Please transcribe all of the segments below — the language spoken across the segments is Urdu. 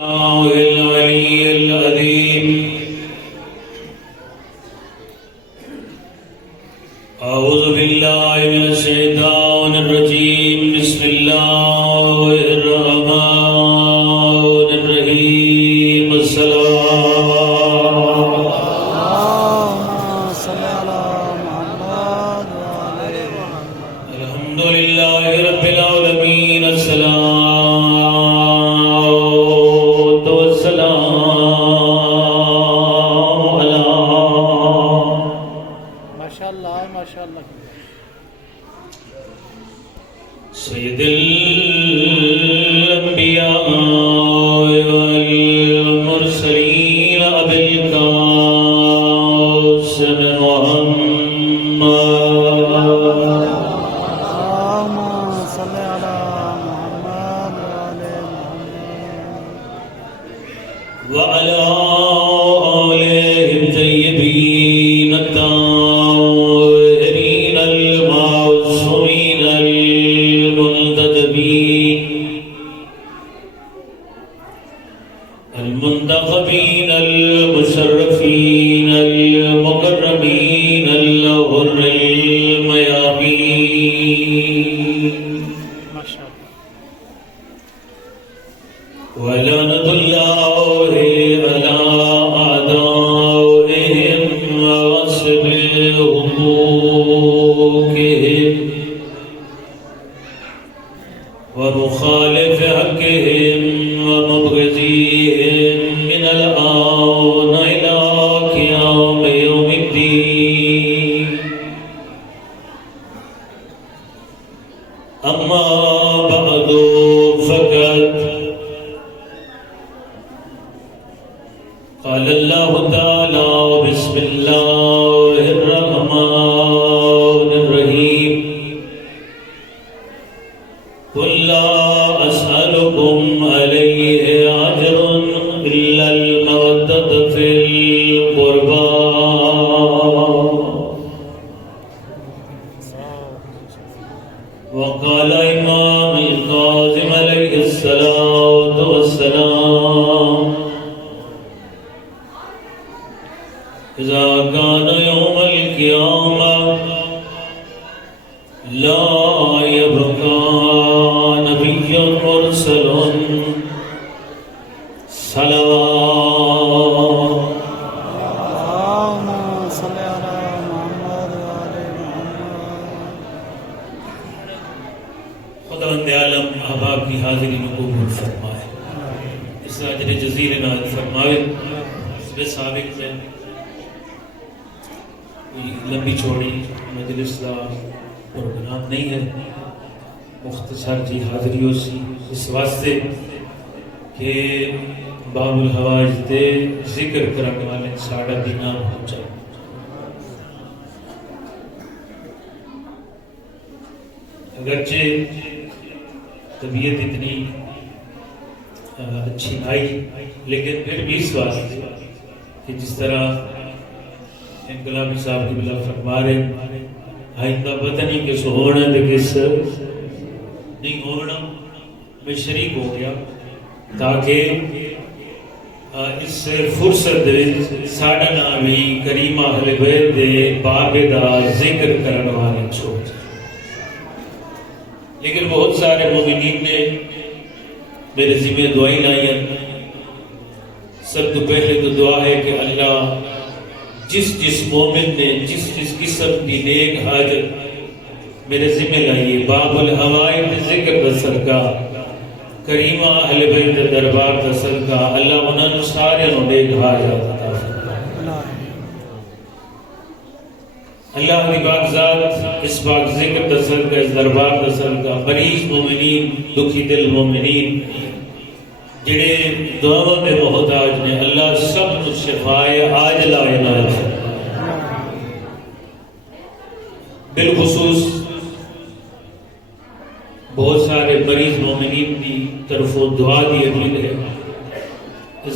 العلي العظيم. أعوذ بالله من الشيطان الرجيم. بسم الله الرحمن الرحيم. الحمد لله رب العالمين. سيد الأنبياء والمرسلين أبي القاسم محمد صل على محمد وعلى آله الطيبين الطاهرين المعصومين المنتخبين المشرفين المكرمين الغر الميامين. ولعنة الله على أعدائهم وغصب حقوقهم ومخالف حقهم ومبغضيهم من الآن إلى قيام يوم الدين. أما بعد فقد قال الله تعالى: بسم الله الرحمن الرحيم. قل لا أسألكم عليه أجر إلا المودة في القربى. وقال إمام الكاظم عليه الصلاة والسلام: إذا كان يوم القيامة لا يبقى نبي مرسل صلوات. اللهم صل على محمد وعلى محمد. خداوند عالم احباب کی حاضری میں قبول فرمائے، اس اجر جزیل عنایت فرمائے. اس میں سابق میں کوئی لمبی چوڑی مجلس کا پروگرام نہیں ہے، مختصر جی حاضری ہو سی اس واسطے کہ باب الحوائج دے ذکر کرنے والے ساڑھا دینا پہنچا. اگرچہ طبیعت اتنی اچھی آئی لیکن پھر بھی اس واسطے کہ جس طرح انقلابی صاحب کی بلا فرما رہے آئندہ پتہ نہیں کس ہونا تو کس نہیں ہونا، میں شریک ہو گیا تاکہ اس فرصت ساڑھا نامی کریم اہل بیت دے باب دا ذکر کرنے والے چھوڑ. لیکن بہت سارے مومنین نے میرے ذمہ دعائیں لائی ہیں. سب تو پہلے تو دعا ہے کہ اللہ جس مومن نے جس قسم کی نیک حاجت میرے ذمہ لائیے باب الحوائج ذکر کا صدقہ کریمہ اہل بیت دربار کا صدقہ اللہ انہوں سارے نیک حاجت عطا فرمائے. اللہ کی پاک ذات اس پاک ذکر کا صدقہ اس دربار کا صدقہ مریض مومنین دکھی دل مومنین جڑے دعاوں میں محتاج نے اللہ سب کو شفائے عاجلہ عنایت فرمائے. بالخصوص بہت سارے مریض مومنین کی طرف دعا دی اپیل ہے.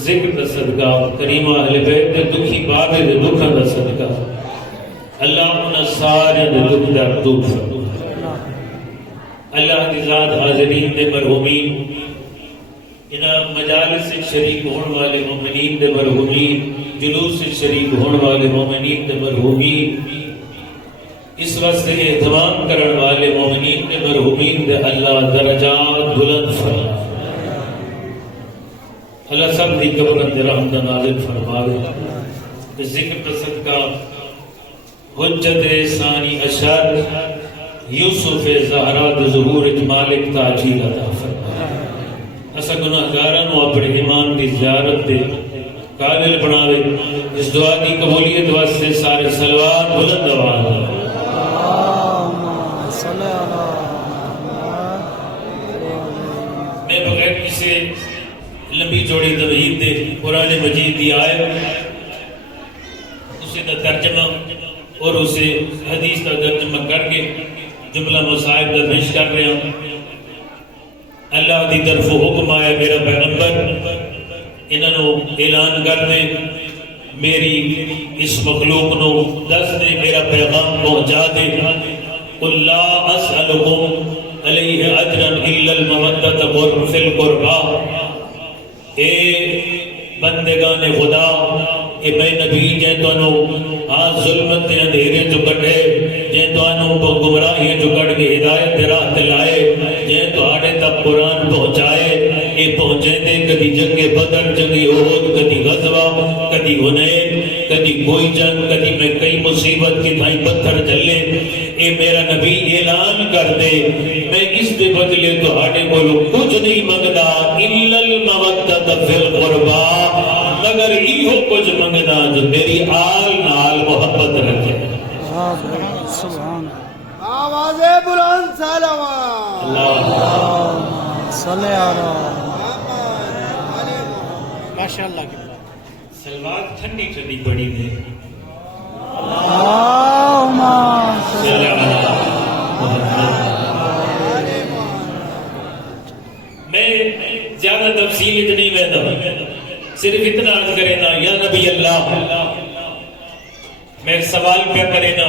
ذکر کا صدقہ کریمہ اہل بیت کے دکھی بابے دے دکھاں کا صدقہ اللہ انہاں سارے دے دکھ در دکھ فرمائے. اللہ کی ذات حاضرین دے مرحومین ان مجالس سے شریک ہونے والے مومنین دے مرحومین، جلوس سے شریک ہونے والے مومنین دے مرحومین، اس واسطے اہتمام کرنے والے مومنین دے مرحومین دے اللہ درجات بلند فرما، اللہ سب دی قبر اندر رحمت نازل فرماوے۔ ذکر کا صدقہ حجت ثانی اشار یوسف زہرا ظہور مالک تاجیل عطا فرما، اسا گناہگاراں نو اپنے ایمان دی زیارت دے قابل بناوے۔ اس دعا کی قبولیت واسطے سارے صلوات بلند آواز میں بغیر کسی لمبی چوڑی تمہید دے قرآن مجید دی آیت اسے دا ترجمہ اور اسے حدیث کا ترجمہ کر کے جملہ مصائب کا پیش کر رہے ہوں۔ اللہ دی طرف حکم آیا میرا پیغمبر انہاں نو اعلان کر دے، میری اس مخلوق نو دس دے، میرا پیغام پہنچا دے۔ قل لا اسألکم علیہ اجرا الا المودۃ فی القربى، اے بندگان خدا، اے میں نبی جے تانوں ظلمت تے اندھیرے چ کڈے، جے تانوں گمراہی چ کڈ کے ہدایت دے راہ تے لائے، جے تہاڈے تک قرآن پہنچائے، اے پہنچے دے کدی جنگ بدر، جنگ احد، کدی غزوہ، کدی حنین، کدی کوئی جنگ، کدی میں کئی مصیبت کے بھائی پتھر چلے، اے میرا نبی اعلان کر دے میں اس دے بدلے تہاڈے کولوں کچھ نہیں منگدا الا المودۃ فی القربى، مگر ایہو کچھ منگدا جو میری آل نال محبت رکھے۔ سبحان آواز بلند صلوات اللہ صلی اللہ ماشاءاللہ سلوات ٹھنڈی ٹھنڈی پڑی دے۔ اللہم صلی میں زیادہ تفصیل نہیں ویندہ، صرف اتنا عرض کرے نا یا نبی اللہ، میں ایک سوال کیا کرے نا،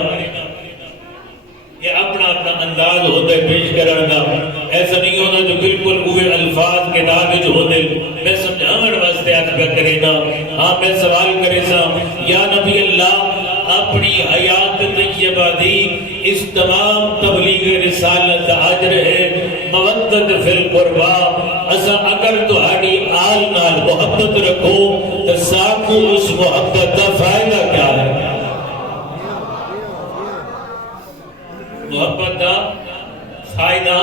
یہ اپنا اپنا انداز ہوتا ہے پیش کرنا، ایسا نہیں ہونا جو بالکل ہوئے الفاظ کتاب جو ہوتے میں سمجھانے واسطے آج پہ کرے نا۔ ہاں میں سوال کرے سا یا نبی اللہ، اپنی حیات طیبہ دی اس تمام تبلیغ رسالت اجر ہے مودت فی القربى، اسا اگر تہاڈی آل نال محبت رکھو تو ساکو اس محبت کا فائدہ کیا ہے؟ محبت کا فائدہ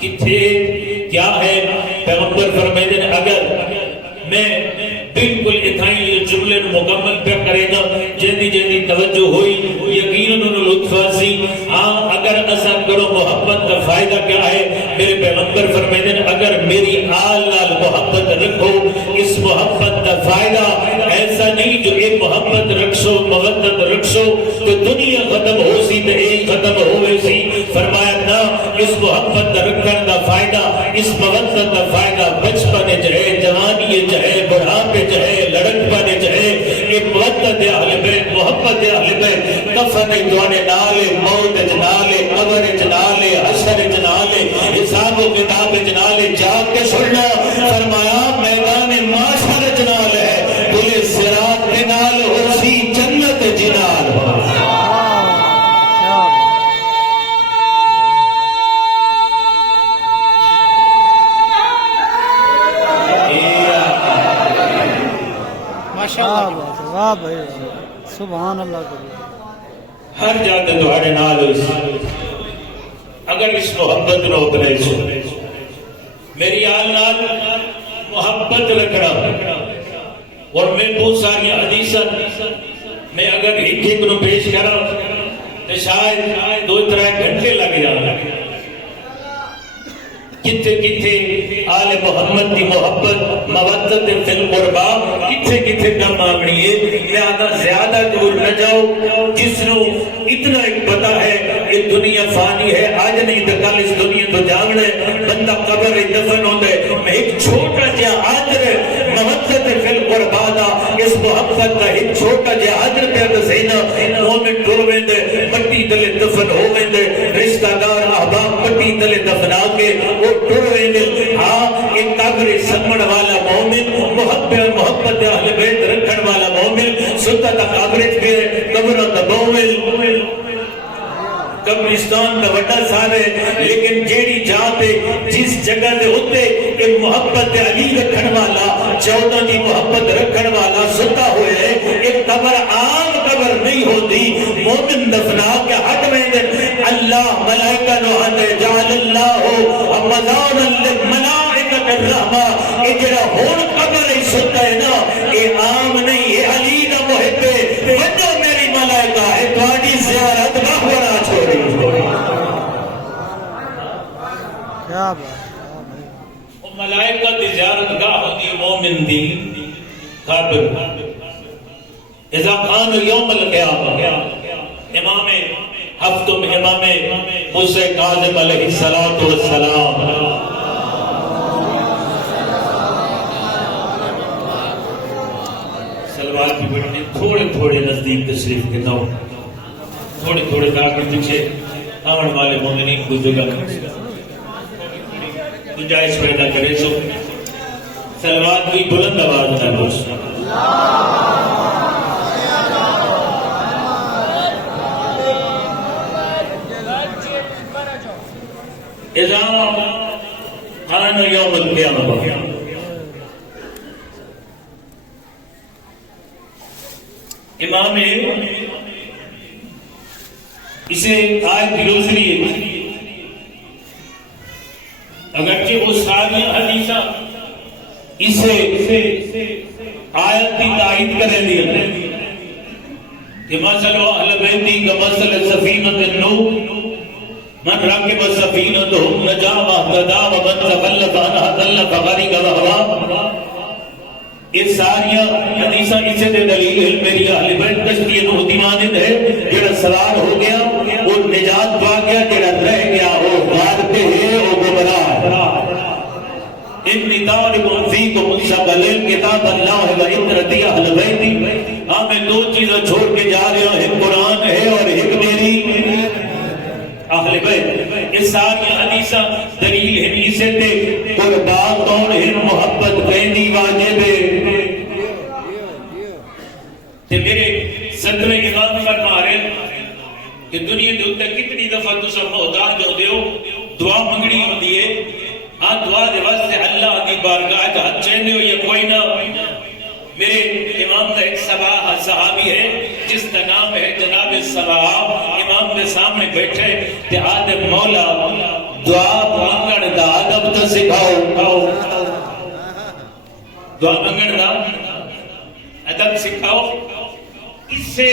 کتھے کیا ہے؟ پیغمبر فرمائے ہیں اگر میں بالکل اتھائیں یہ جملے مکمل پہ کرے گا جیدی جیدی توجہ ہوئی یقیناً انہوں لطف سی۔ ہاں اگر ایسا کرو محبت کا فائدہ کیا ہے؟ میرے پیغمبر فرمائے ہیں اگر میری آل نال محبت رکھو اس محبت کا فائدہ ایسا نہیں جو ایک محبت رکھو مودت رکھو تو دنیا ختم ہو سی تو ایک ختم ہوئے سی۔ فرمایا نا اس محبت رکھن کا فائدہ اس مودت کا فائدہ بچپن چاہے جوانی چاہے بڑھاپے چاہے لڑک پانے چاہے یہ مودت اہل بیت محبت اہل بیت کفن دوانے نالے موت جنالے قبر جنالے حشر جنالے حساب و کتاب جنالے جا کے سننا فرمایا میدان معاشر جنال ہے بولے صراط جنال ہو سی جنت جنال ہو۔ واہ بھائی سبحان اللہ۔ ہر جاتے دوارے نال ہوئی اگر اس محبت نو اتنے سو میری آل نال محبت رکھنا اور میں بہت ساری حدیثاں میں اگر ایک ایک نو پیش کرا تو شاید 2-3 گھنٹے لگ جانا۔ کتھے کتھے آل محمد دی محبت مودت فی القربى کتھے کتھے نہ مانگنی ہے۔ لہذا زیادہ دور نہ جاؤ، جس نو اتنا ایک پتا ہے یہ دنیا فانی ہے، آج نہیں تو کل اس دنیا تو جاگنا ہے، بندہ قبر دفن ہوتا ہے۔ میں ایک چھوٹا جہا آدر مودت فی القربى دا اس محبت کا ایک چھوٹا جہا آدر پہ دسینا مومن ٹر ویندے مٹی تلے دفن ہو ویندے، رشتہ دار احباب مٹی تلے دفنا کے ٹر ویندے۔ ایک قبر سمڑ والا مومن محبت اہل بیت رکھن والا مومن ستا تا قبر قبر دا مومن قبرستان دا وڈا سال ہے لیکن جیڑی جاتے جس جگہ دے ہوتے کہ محبت علی رکھن والا 14 دی محبت رکھن والا ستا ہوئے ہے ایک قبر عام قبر نہیں ہوتی مومن دفنا کے حق میں اللہ ملائکہ نوحد جعل اللہ رمضان للملائکت الرحمہ یہ جڑا ہون قبر ہی ستا ہے نا یہ عام نہیں یہ علی دا محب ہے وجہ میری ملائکہ ہے توڑی زیارت مہورا چھوڑی کیا بات ملائکہ دی زیارت گاہ ہوتی مومن دی قابل اذا خان یوم القیامہ امام ہفتم امام موسیٰ کاظم علیہ السلام سلوات کی بڑھنے تھوڑے نزدیک تشریف کے نو تھوڑے تاکہ پیچھے آمن والے مومنین کو جگہ گنجائش پیدا کرے سو سلوات کی بلند آواز نہ بوش اذا خان یوم القیامہ امام اسے آیت کی روشنی ہے اگرچہ وہ ساری حدیثہ اسے آیت کی تائید کریں دیا کہ مثل اہل بیتی کا مثل سفینۃ النوح من راکب سفینۃ نجا واہتدی ومن تخلف عنہا ضل فغرق وہوا یہ ساریاں حدیثہ اسے دے دلیل ہے میری اہل بیت کشتی نوح دی مانند ہے جڑا سوار ہو گیا وہ نجات پا گیا جڑا رہ گیا وہ غارتے ہیں وہ گمراہ انی طالب فیکم شغل کتاب اللہ و عترتی اہل بیتی ہمیں دو چیزیں چھوڑ کے جا رہے ہیں ایک قرآن ہے اور ایک میری اہل بیت یہ ساری حدیثہ دلیل ہے اسے تے قربان کون ہے محبت قیدی واجب ہے تے میرے صدر امام فرما رہے کہ دنیا دے اوتے کتنی دفعہ تساں محتاج ہو دیو دعا منگنی ہوندی ہے ہاں دعا دے واسطے اللہ کی بارگاہ تے ہاتھ چاہندے ہو یا کوئی نہ میرے امام کا ایک صحابی ہے جس کا نام ہے جناب صباح امام کے سامنے بیٹھے تے آدم مولا دعا مانگن دا ادب تے سکھاؤ دعا مانگن دا ادب سکھاؤ اس سے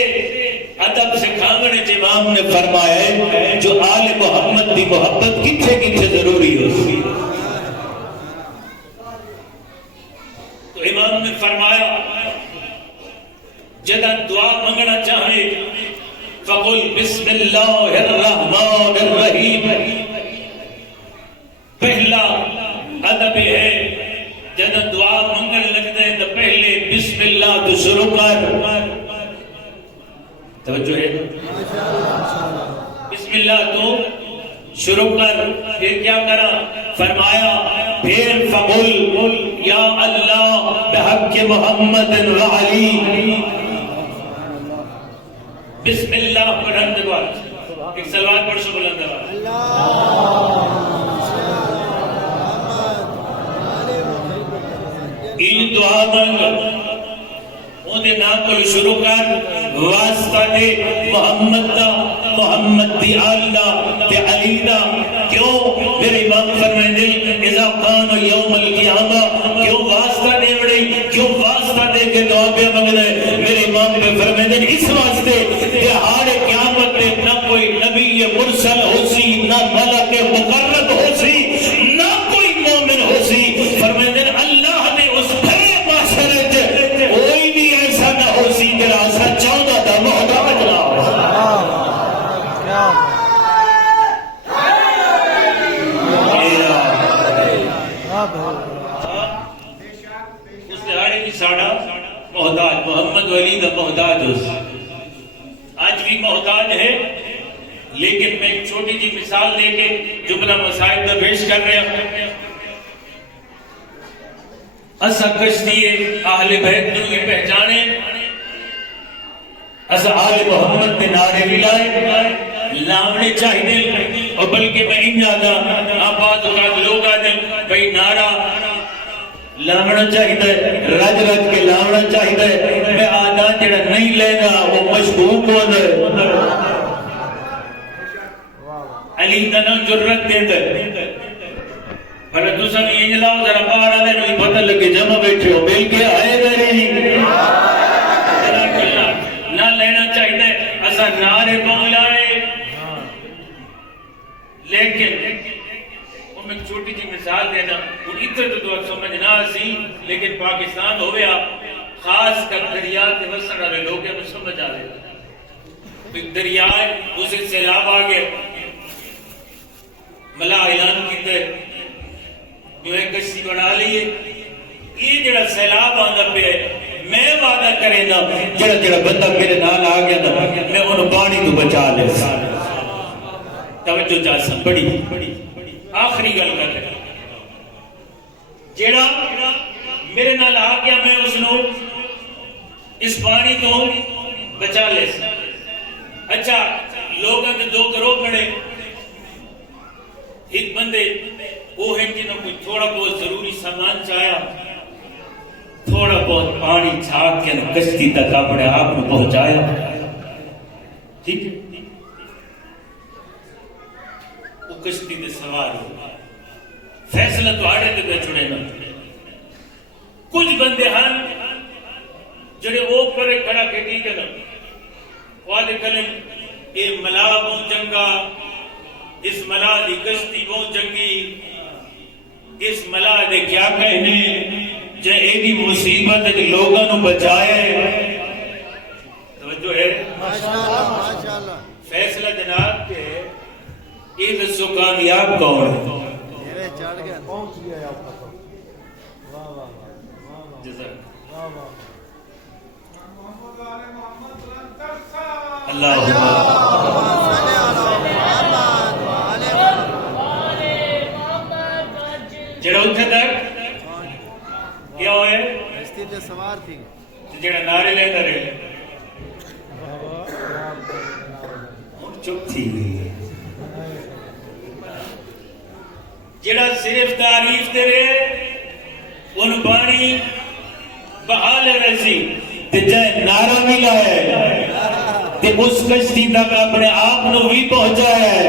ادب سکھانے کے امام نے فرمایا ہے جو آل محمد دی محبت کتھے ضروری ہوتی تو امام نے فرمایا جدا دعا منگنا چاہے فقل بسم اللہ الرحمن الرحیم پہلا ادب ہے جدا دعا منگن لگتا ہے تو پہلے بسم اللہ تو شروع کر توجہ ہے بسم اللہ تو شروع کر پھر کیا کرا فرمایا پھر فقل یا اللہ بحق محمد و علی بسم اللہ پڑھن دے بعد ایک سلوات پڑھ سو بلند این دعا مانگ اندے نام کو شروع کر واسطہ دے محمد دا محمد دی آلہ تے علی دا کیوں میرے امام فرمائیں دے اذا قان یوم القیامہ کیوں واسطہ دے بڑی کیوں واسطہ دے کے دعا پہ مانگنا ہے میرے امام پہ فرمائیں دے اس واسطے کہ ہار قیامت میں نہ کوئی نبی مرسل ہو سی نہ ملک مقرب ہو سی نہ کوئی مومن ہو سی فرمائیں دے اللہ نے اس بھرے معاشرے کوئی بھی ایسا نہ ہو سی جرا سا چودہ دا محتاج نہ ہو اس دہاڑے کی ساڑھا محتاج محمد ولی دا محتاج آج بھی محتاج ہے لیکن میں ایک چھوٹی جی مثال دے کے جملہ مسائل میں پیش کر رہا ہوں اسا کشتی اہل بیت نو بھی پہچانے اسا آل محمد دے نعرے بھی لائے لاونے چاہیے اور بلکہ میں ان جانا آباد اوقات لوگ آدھے بھئی نعرہ لاونا چاہیے رج رج کے لاونا چاہیے میں آدھا جڑا نہیں لینا وہ مشکوک ہو دے علی دنہ جرت دے دے پر تو سب یہ جلاؤ ذرا باہر آلے نوی پتہ لگے جمع بیٹھے ہو مل کے آئے دے رہی نہ لینا چاہیے اسا نعرے بولائے لیکن میں چھوٹی جی مثال دینا ان اتر تو سمجھنا سی لیکن پاکستان ہویا خاص کر دریا کے وسط والے لوگ ہیں میں سمجھ آ رہے دریا اسے سیلاب آ گئے ملا اعلان کیتے جو ہے کشتی بنا لیے یہ جڑا سیلاب آندا پہ میں وعدہ کرے نا جڑا بندہ میرے نال آ گیا نا میں انہوں پانی تو بچا لے توجہ چاہ سن بڑی آخری گل کر رہے جیڑا میرے نال آ گیا میں اس نو اس پانی تو بچا لے اچھا لوگوں کے 2 کروڑ پڑے ایک بندے وہ ہیں جنہوں کوئی تھوڑا بہت ضروری سامان چاہیا تھوڑا بہت پانی چھاک کے کشتی تک اپنے آپ کو پہنچایا ٹھیک ہے وہ کشتی دے سوار ہو فیصلہ تو آڑے تے چھڑے نا کچھ بندے ہن جڑے وہ پرے کھڑا کے ٹھیک ہے نا وعدے کریں اے ملا بہت چنگا اس ملا دی کشتی بہت چنگی اس ملا دے کیا کہنے جے ایدی مصیبت کے لوگوں نو بچائے توجہ ہے ماشاءاللہ فیصلہ جناب کے یہ دسو کامیاب کون ہے میرے چڑھ گیا پہنچ گیا آپ کا واہ واہ واہ جزاک واہ واہ اللہ جڑا اتھے تک کیا ہوئے کشتی تے سوار تھی جڑا نعرے لے کر چپ تھی گئی ہے جڑا صرف تعریف تیرے ان پانی بحال رسی تے جائے نعرہ ملا ہے تے اس کشتی تک اپنے آپ نو بھی پہنچا ہے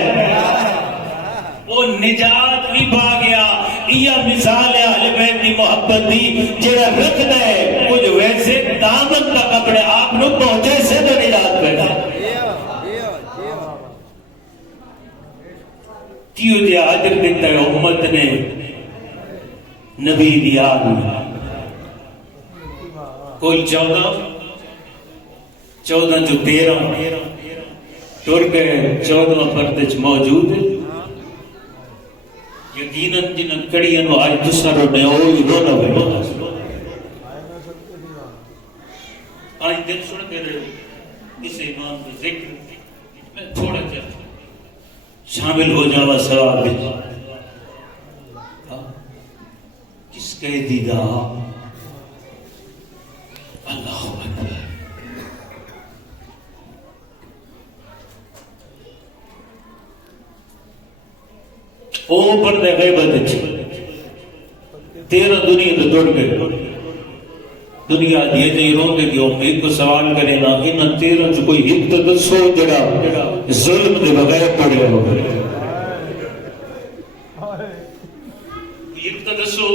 وہ نجات بھی پا گیا یہ مثال ہے اہل بیت کی محبت دی جڑا رکھتا ہے کچھ ویسے دامن تک اپنے آپ نو پہنچے سے تو نجات پیدا کیوں دیا عجر دیتا ہے امت نے نبی دیا کوئی 14 جو 13 ٹر گئے 14 پردچ موجود ہے یقیناً جنہاں کڑیاں نو آج دوسرا رونے ہوئی رونا ہوئی آج دل سنتے رہے اس امام کے ذکر میں تھوڑا چاہتا شامل ہو جاوا سواب کس کے دیدہ اللہ اکبر او پردے غیبت 13 دنیا تو توڑ گئے دنیا دیئے نہیں روندے کہ ہم ایک کو سوال کریں نا انہاں 13 جو کوئی ایک تو دسو جڑا ظلم دے بغیر پڑے ہو ایک تو دسو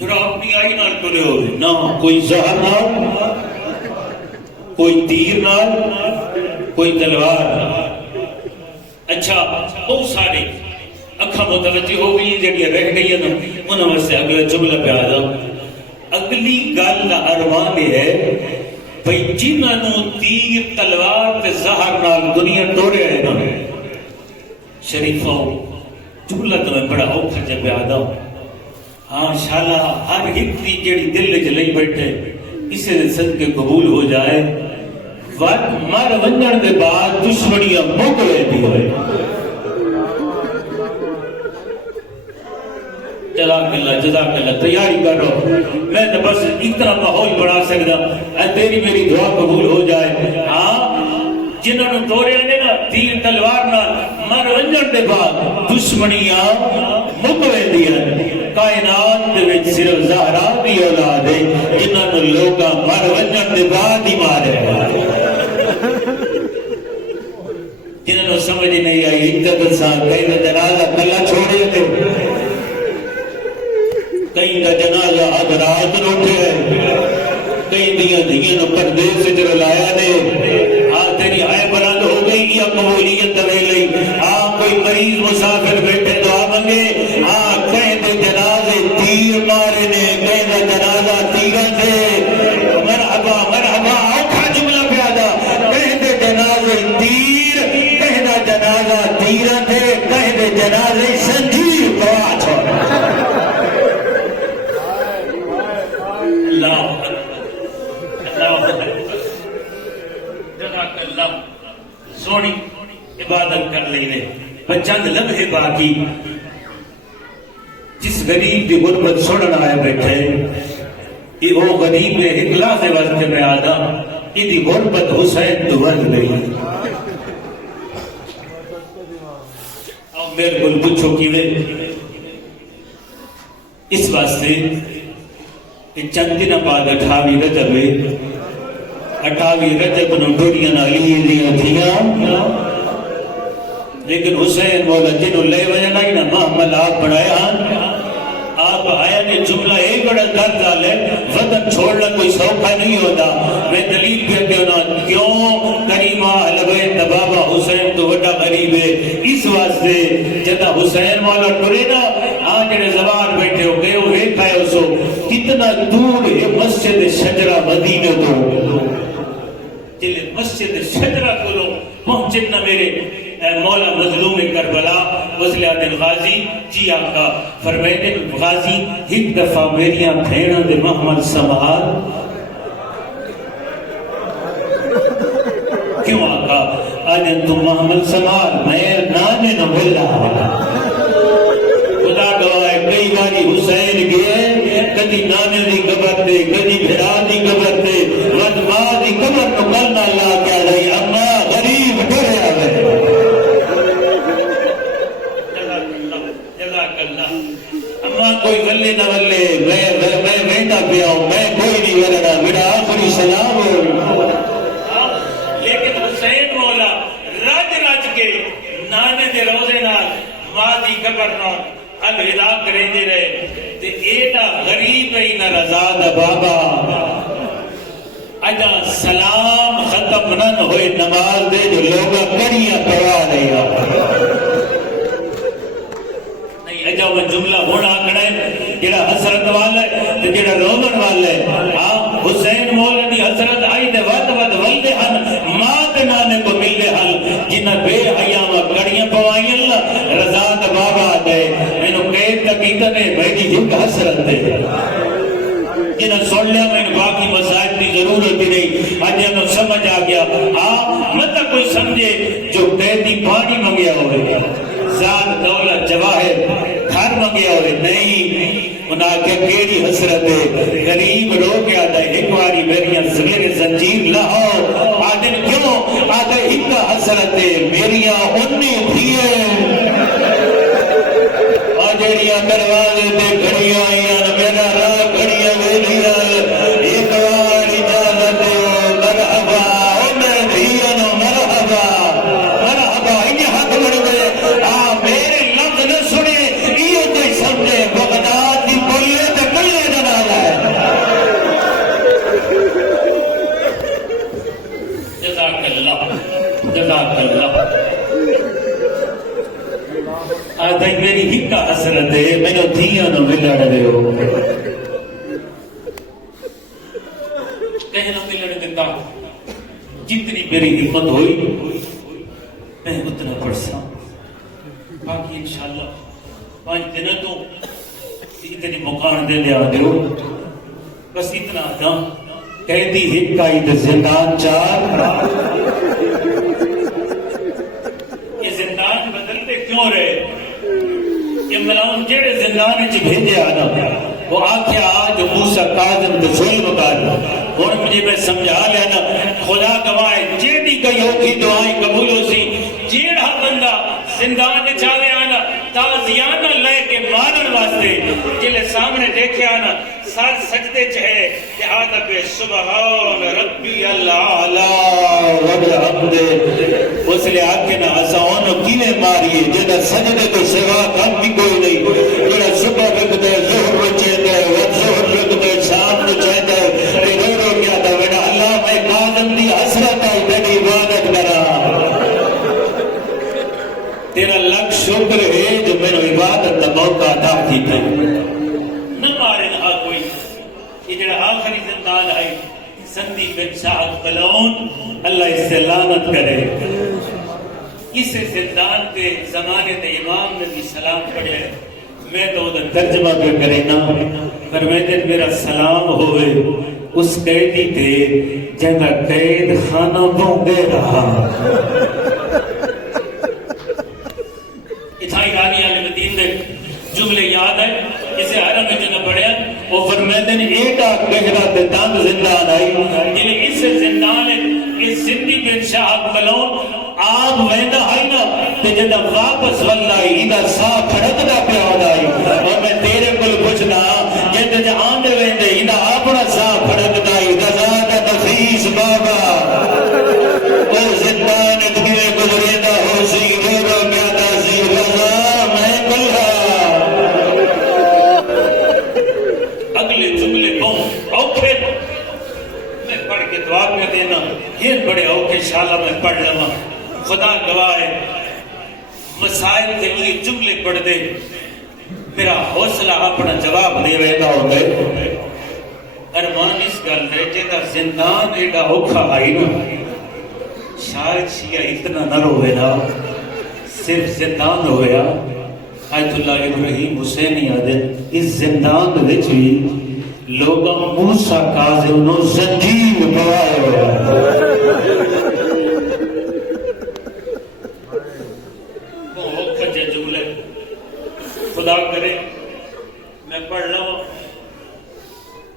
جڑا اپنی آئی نال پڑے ہو نہ کوئی زہر نال کوئی تیر نال کوئی تلوار اچھا بہت سارے اکھا متوجہ ہو گئی جڑی رہ گئی ہے نا انہوں سے اگلا جملہ پہ آ جاؤ اگلی گل کا ارمان ہے بھئی جنہاں نو تیر تلوار تے زہر نال دنیا توڑے ہے نا شریفوں جملہ تو میں بڑا اوکھا جب آ جاؤ ہاں شالا ہر ایک دی جڑی دل وچ لئی بیٹھے اسے دے صدقے قبول ہو جائے وقت مر ونجن دے بعد دشمنیاں مک رہتی ہوئے جزاک اللہ تیاری کرو. میں تو بس اتنا ماحول بنا سکتا تیری میری دعا قبول ہو جائے. ہاں جنہوں نے توڑے نے نا تیر تلوار نہ مر ونجن دے بعد دشمنیاں مک ویندیاں. کائنات دے وچ صرف زہرا دی اولاد ہے جنہوں نے لوگاں مر ونجن دے بعد ہی مارے. جنہوں نے سمجھ نہیں آئی عزت سان کہیں دا جنازہ کلا چھوڑے تھے, کہیں دا جنازہ آج رات روٹے ہے, کہیں دیاں نو پردیس سے جو لایا نے. تیری آئے بلند ہو گئی یا قبولیت دوے لئی. کوئی مریض مسافر بیٹھے دعا منگے. کہیں دے جنازے تیر مارے نے, کہیں دا جنازہ تیرہ سے. مرحبا مرحبا اوکھا جملہ پیادا. کہیں دے جنازے تیر, کہیں دا جنازہ تیرہ سے, کہیں دے جنازے سنجیر دعا چھوڑا. سونی عبادت کر لینے چند لمحے باقی. جس غریب کی غربت سننا آئے بیٹھے یہ وہ غریب اخلاص واسطے میں آدھا یہ دی غربت حسین تو بن گئی. اب میرے کو پوچھو کہ اس واسطے چند دن بعد 28 رجب 28 رجب نو ڈوڑیاں علی دیاں تھیاں, لیکن حسین مولا جنہوں لے وجہ نہیں نا محمد آپ بڑھایا. آپ آیا نے جملہ ایک بڑا درد آلے وطن چھوڑنا کوئی سوکھا نہیں ہوتا. میں دلیل بھی کہتے ہونا کیوں کریمہ لبین بابا حسین تو وڈا غریب ہے. اس واسطے جدا حسین مولا ٹرے نا جڑے زبان بیٹھے ہو گئے وہ ویکھا ہے اسو کتنا دور ہے مسجد شجرہ مدینہ تو. جلے مسجد شجرہ کو لو پہنچنا میرے مولا مظلوم کربلا وصل عادل غازی جی آقا فرمائے غازی ایک دفعہ میریاں بھیڑوں دے محمد سمال. کیوں آقا آجن تم محمد سمال میں نانے نہ ملا. خدا گواہ کئی باری حسین گئے کدی نانے دی قبر دے کدی بھرا دی قبر دے ود ماں دی قبر نو کرنا اللہ کیا رہی اما غریب ڈرے آوے. اما کوئی ولے نہ ولے میں بیٹا پیا ہوں میں کوئی نہیں ولنا میرا آخری سلام ہو. لیکن حسین مولا رج رج کے نانے دے روزے نال ماں دی قبر نال الوداع کریں دے رہے تے ایڈا غریب ہی نہ رضا دا بابا. اجا سلام ختم نہ ہوئے نماز دے جو لوگا کڑیاں پڑھا رہے اجا وہ جملہ ہونا کڑا ہے جڑا حسرت والا ہے تے جڑا رومن والا ہے. حسین مولا دی حسرت آئی تے ود ود ولدے ہن ماں تے نانے کو ملدے ہن جنہ بے حیاں کڑیاں پوائیں اللہ رضا دا بابا دے. مینوں قید تکیتا نے میری ہک حسرت دے جنہ سن لیا میں باقی مسائل کی ضرورت ہی نہیں. آج انہوں سمجھ آ گیا مت کوئی سمجھے جو قیدی پانی منگیا ہوئے ذات دولت جواہر گھر منگیا ہوئے نہیں. انہاں کے کیڑی حسرت ہے غریب رو کے آدھا ایک واری میریاں زمیر زنجیر لاؤ. آدھن کیوں آدھا ایک حسرت ہے میریاں انہی تھیے آجڑیاں دروازے دے گھڑیاں آئیاں میرا راہ گھڑیاں ویلیاں ایک وار اجازت مرحبا او میں دھیاں مرحبا مرحبا انہیں حق بڑھ گئے میرے لفظ نہ سنے یہ تو سمجھے بغداد کی بولے تے کلے جنازہ ہے. جزاک اللہ جزاک اللہ. آدھائی میری ہکا حسرت ہے میں نے دھیاں نہ ملڑ رہے ہو کہیں نہ ملڑ دیتا. جتنی میری ہمت ہوئی میں اتنا پڑھسا. باقی انشاءاللہ 5 دنوں تو اتنی مکان دے لیا دیو بس اتنا آدھا قیدی ہکا ہی زندان 4. یہ زندان بدلتے کیوں رہے یہ ملاؤں جیڑے زندان چ بھیجیا نا وہ آکھیا آج موسیٰ کاظم تے ظلم کر ہن مجھے میں سمجھا لیا نا خدا گواہ جیڑی کئی اوکھی دعائیں قبول ہو سی جیڑا بندہ زندان وچ آوے نا تازیانہ لے کے مارن واسطے جلے سامنے دیکھیا نا سر سجدے چ ہے کہ آدھا پہ سبحان ربی العالی وبحمدہ اس لئے آکے نا اساں کیویں ماریے جدا سجدے تو سوا کم بھی کوئی نہیں جڑا صبح رکھتا ہے ظہر میں چاہتا ہے ظہر رکھتا ہے شام میں چاہتا ہے رو رو کیا تھا بیٹا اللہ میں کاظم دی حسرت آئی تیری عبادت کرا تیرا لکھ شکر ہے جو میں نے عبادت کا موقع عطا کیتا نہ مارے نہ کوئی یہ جڑا آخری زندان ہے سندی بن شاہد قلعون اللہ اس سے لعنت کرے اس زندان کے زمانے تے امام نے بھی سلام پڑھے میں تو ادھر ترجمہ پہ کرے نا پر میں دن میرا سلام ہوئے اس قیدی تے جنہ قید خانہ بونگے رہا اتھائی رانی علی مدین دے جملے یاد ہے اسے حرم میں جنہ پڑھیا وہ فرمیدن ایک آگ گہرہ تے تاند زندان آئی یعنی اس زندان اس زندی بن شاہد قلعون آپ ویندہ آئی نا تے جنہ واپس واللہ ایدہ سا پھڑک دا پیاد آئی اور میں تیرے کل پوچھنا جنہ جنہ آندے ویندے ایدہ اپنا سا پھڑک دا ایدہ زیادہ نفیس بابا اور زندان اتنے گزریدہ ہو سی رو کیا دا سی رضا میں کلھا اگلے جملے بہت اوکھے میں پڑھ کے دعا کر دینا یہ بڑے اوکھے شالہ میں پڑھ لما خدا گواہ ہے مسائل کے لیے جملے پڑھ دے میرا حوصلہ اپنا جواب دے ویدہ ہو گئے ارمان اس گل رہتے تھا زندان ایڈا اوکھا آئی نا شاید شیعہ اتنا نہ روئے نا صرف زندان رویا آیت اللہ ابراہیم حسینی آدھے اس زندان وچ بھی لوگاں موسیٰ کاظم نو زنجیر پوائے ہویا خدا کرے میں پڑھ رہا ہوں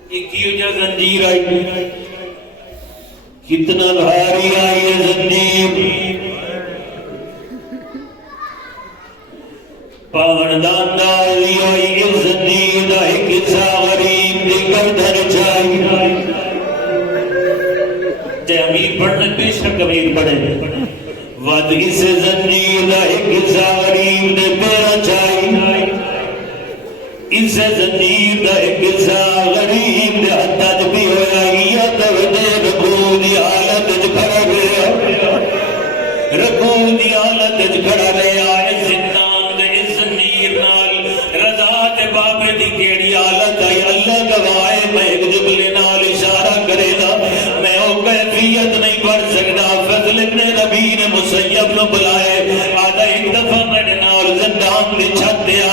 ایک ہی وجہ زنجیر آئی کتنا بھاری آئی ہے زنجیر پاوندان دالی آئی ہے زنجیر آئی کسا غریب دی گردن چاہی جے امیر پڑھنے بے شک امیر پڑھے وعد اس زنجیر آئی کسا غریب دی پیرا چاہی اس زنجیر دا ایک قصہ غریب دے حدد بھی ہویا یا توجہ رکھو دی حالت کھڑا گیا رکھو دی حالت کھڑا گیا اس زندان دے اس زنجیر نال رضا دے بابے دی کیڑی حالت آئی اللہ گواہ میں ایک جملے نال اشارہ کرے گا میں او کیفیت نہیں پڑھ سکتا فضل ابن نبی نے مسیب نو بلائے آدھا ایک دفعہ میرے نال زندان دی چھت دیا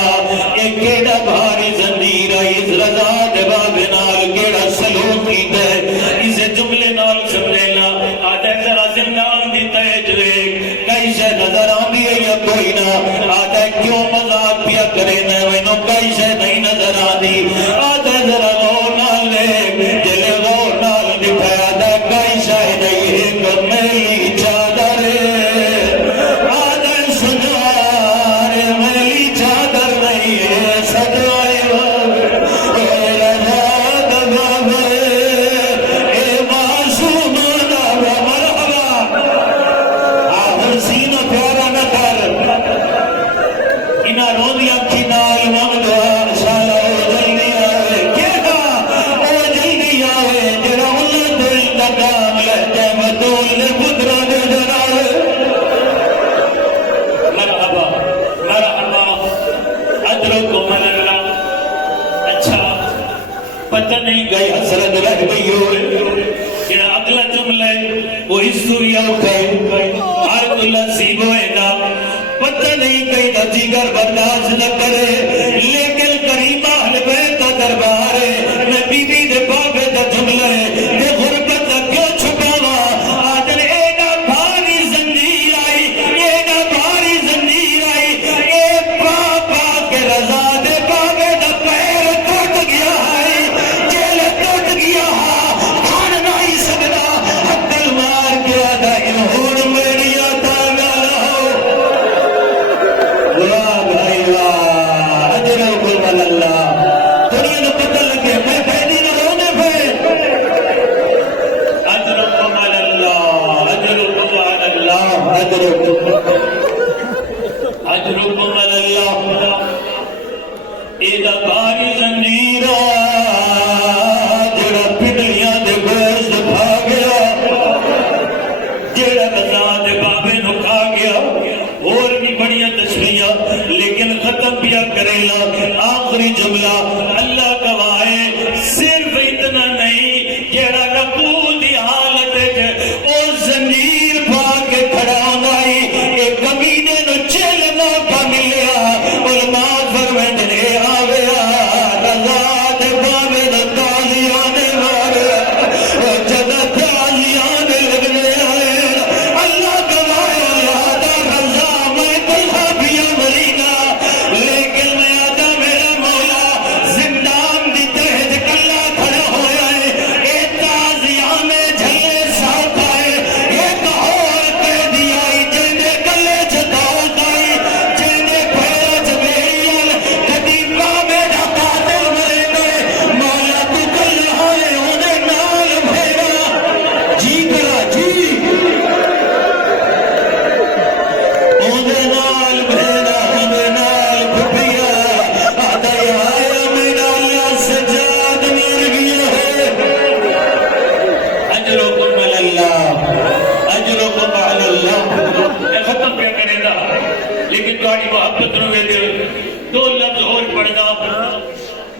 ایک کیڑا بھاری زنجیر آئی اس رضا جواب نال کیڑا سلوک کیتا ہے اسے جملے نال سمجھنا آدھا ذرا زندان دی تیجوے کئی شے نظر آندی ہے یا کوئی نہ آدھا کیوں مذاق پیا کرے نہ وینو کئی شے نہیں نظر آندی آدھا ذرا غور نال لے جلے غور نال دکھایا آدھا کئی شے نہیں ہے کہ میلی چادر آدھا سنار میلی چادر نہیں ہے سدائے پتہ نہیں گئی حسرت رہ گئی ہوئے کہ اگلا جملہ وہ اس سوریا اٹھائے آیت اللہ سیبو اینا پتہ نہیں گئی نتیگر برداشت نہ کرے لیکن قریب اہل بیت کا دربار ہے میں بی بی دے بابے دا جملہ ہے کہ غربت کا کیوں چھپاوا آدھر اینا بھاری زنجیر آئی اینا بھاری زنجیر آئی اے بابا کے رضا دے بابے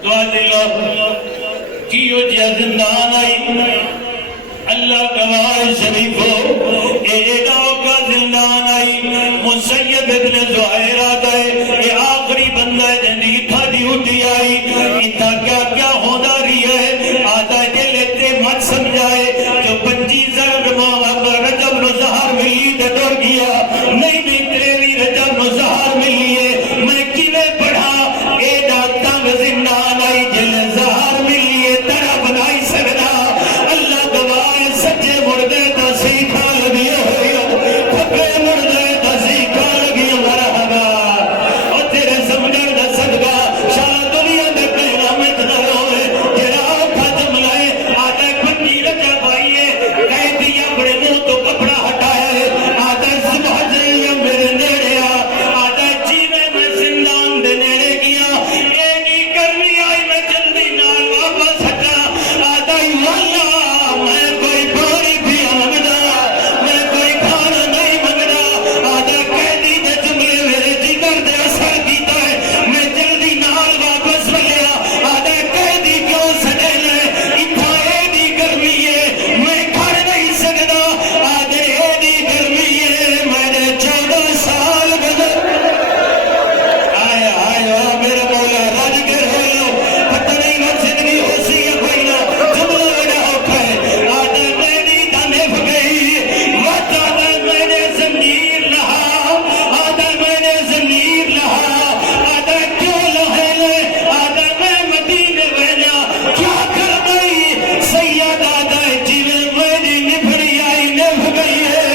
دعا دلو کیو جیا زندان آئی اللہ گواہ شریفو ایڈاؤ کا زندان آئی مسیب ابن زہیر آتا ہے یہ آخری بندہ ہے جنہی تھا دی اٹھی آئی اتھا کیا کیا ہونا رہی ہے آتا ہے کہ لیتے مت سمجھائے جو 25 رجب نو زہر ملی دے ڈر گیا نہیں بھی تیری رجب نو زہر ملی ہے میں کیوے پڑھا ایڈا تنگ زندان آئی جل زہر ملی ہے ترہ بنائی سکنا اللہ گواہ سچے مردے تا سیکھا لگی ہوئی پھکے مردے تا سیکھا لگی مرحبا اور تیرے سمجھر دا صدقہ شاہ دنیا دے قیامت نہ روئے جرا آنکھا جملائے آدھے پنجی رجا بائیے کہہ دیا بڑے منہ تو کپڑا ہٹایا ہے آدھے صبح جائیے میرے نیڑے آدھے جیوے میں زندان دے نیڑے گیا ایگی کرنی آئی میں جلدی نال واپس ہٹا آدھے واللہ میں کوئی پانی بھی منگنا میں کوئی کھانا نہیں منگنا آدھے قیدی دے جملے میرے جگر دے اثر کیتا ہے میں جلدی نال واپس لیا آدھے قیدی کیوں سڑے لے اتھا ایڈی گرمی ہے میں کھڑ نہیں سکتا آدھے ایڈی گرمی ہے میں نے 14 سال گزر آئے آئے میرے مولا رج گر ہوئے پتہ نہیں وہ زندگی ہو سی ہے کوئی نہ جملہ بڑا ہوتا ہے آدھے میری دنف گئی وقت آدھے میں نے زنجیر لہا آدھے میں نے زنجیر لہا آدھے کیوں لہے لے آدھے میں مدینے ویجا کیا کر گئی سید آدھے جیوے میری نبھڑی آئی نبھ گئی ہے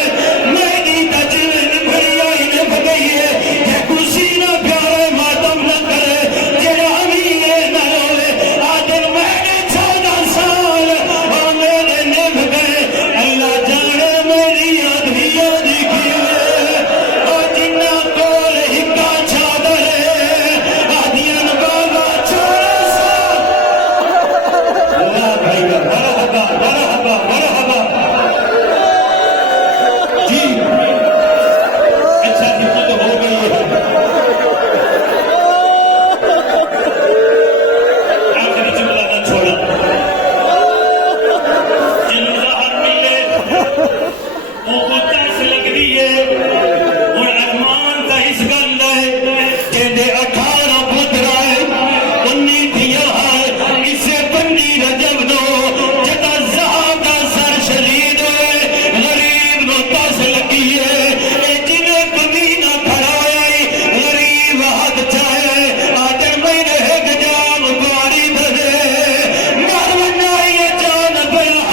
میری تجیوے نبھڑی آئی نبھ گئی ہے کہ کسی نہ پیارے ماتم نہ کرے جڑا امیرے نہ روے آدھے میں نے 14 سال اور میرے نبھ گئے اللہ جانے میری آدھیاں دیکھی ہے اور جنہ کول ہکا چادر ہے آدھیاں بابا 14 سال اللہ بھائی مرحبا مرحبا مرحبا جی اچھا جی تو ہو گئی ہے آخری جملہ نہ چھوڑا جن ظاہر ملے وہ کو تیس لگ دیئے اور ارمان کا اس گل ہے کہ دے 18 پتر آئے 19 دیا ہے اسے 15 رجب دو جدا زہاب دا سر شہید ہوئے غریب نو تیس لگی ہے اے جنہیں کبھی نہ کھڑائی غریب حد چاہے آدر میں رہے گجام باری دے مرمنا یہ جان بلا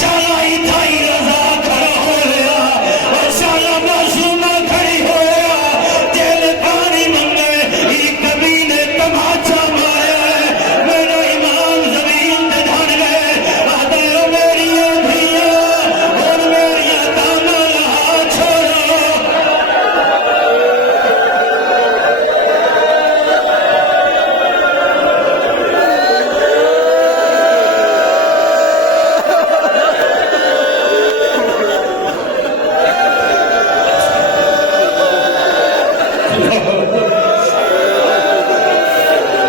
شالائی تھائی رضا کھڑا ہویا اور شالہ معصومہ کھڑی ہویا جیل پانی منگے ہی کبھی نے تماچا ماریا ہے میرا امام زمین دے دھڑ گئے آدھے میری آدھیاں اور میری دانا لہا چھوڑو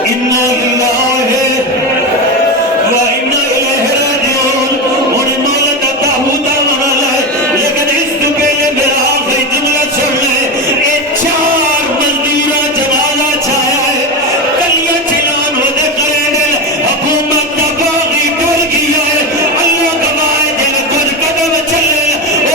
اِنَّا لِلَّهِ وَإِنَّا إِلَيْهِ رَاجِعُونَ انہیں مولا کا تابوتا منا لائے لیکن اس تو پہلے میرا آخری جملہ سن لے اے 4 مزدورہ جنازہ چھایا ہے کلیاں چلان ہو دے کرے دل حکومت کا باغی ٹول گیا ہے اللہ گواہ دل کچھ قدم چلے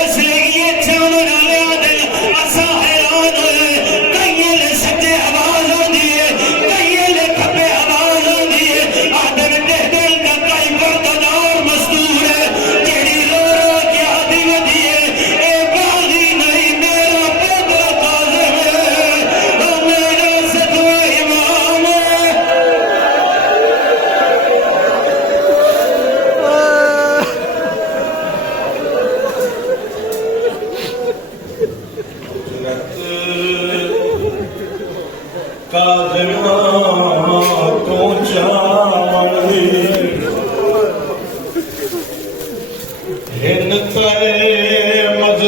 اس لئے یہ چانو ڈالے آدل اسا حیران ہوئے کئیے لے سجے آواز ہو دیئے کئیے لے کھپے آواز ہو دیئے آدھر دہ دل کا کئی برددار مزدور ہے جیڑی رو رو کیا دیو دیئے اے باغی نہیں میرا پیدا قاضر ہے اور میرا صدوہ امام ہے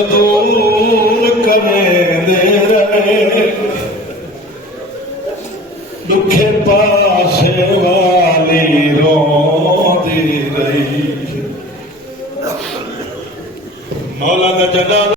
مزدور کرنے دے رہے دکھے پاسے مولا دا جلال